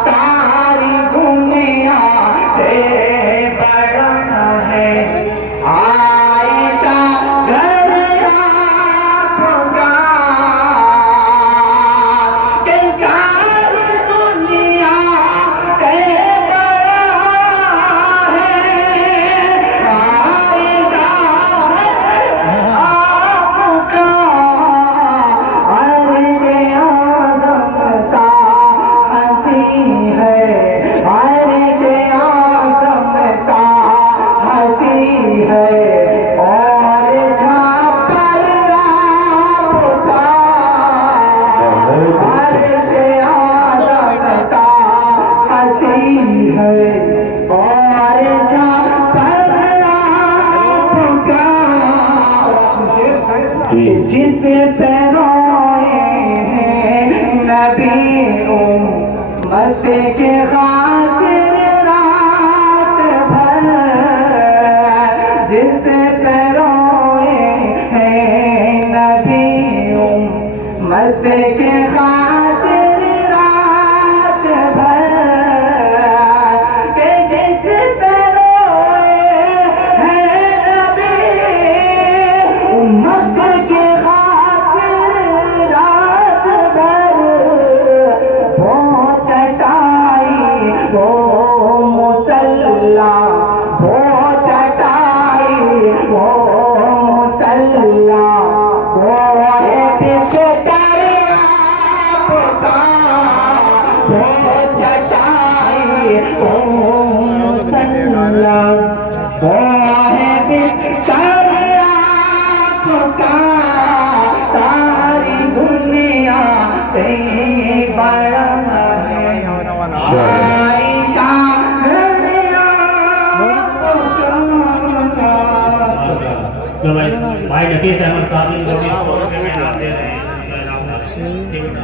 ساری دنیا سے بڑا ہے عائشہ گھر آپ کا کہ ساری دنیا سے بڑا ہے عائشہ آپ کا عرش اعظم کا ہنسی ہے عرش اعظم کا ہنسی ہے اور جہاں پر آپ کا عرش اعظم کا ہنسی ہے اور جہاں پر آپ کا جس پہ روئے ہیں نبی امت کے خاطر رات بھر جس پہ روئے ہیں نبی امت کے خاطر رات بھر کہ جس پہ روئے ہیں نبی امت کے خاطر رات بھر وہ چٹائی وہ مصلی وہ چٹائی وہ مصلی وہ بستر آپ کا وہ چٹائی وہ مصلی وہ بستر آپ کا ساری دنیا سے بڑا ہے عائشہ گھر آپ کا تو بھائی نفیس احمد صاحب جو بھی دے رہے ہیں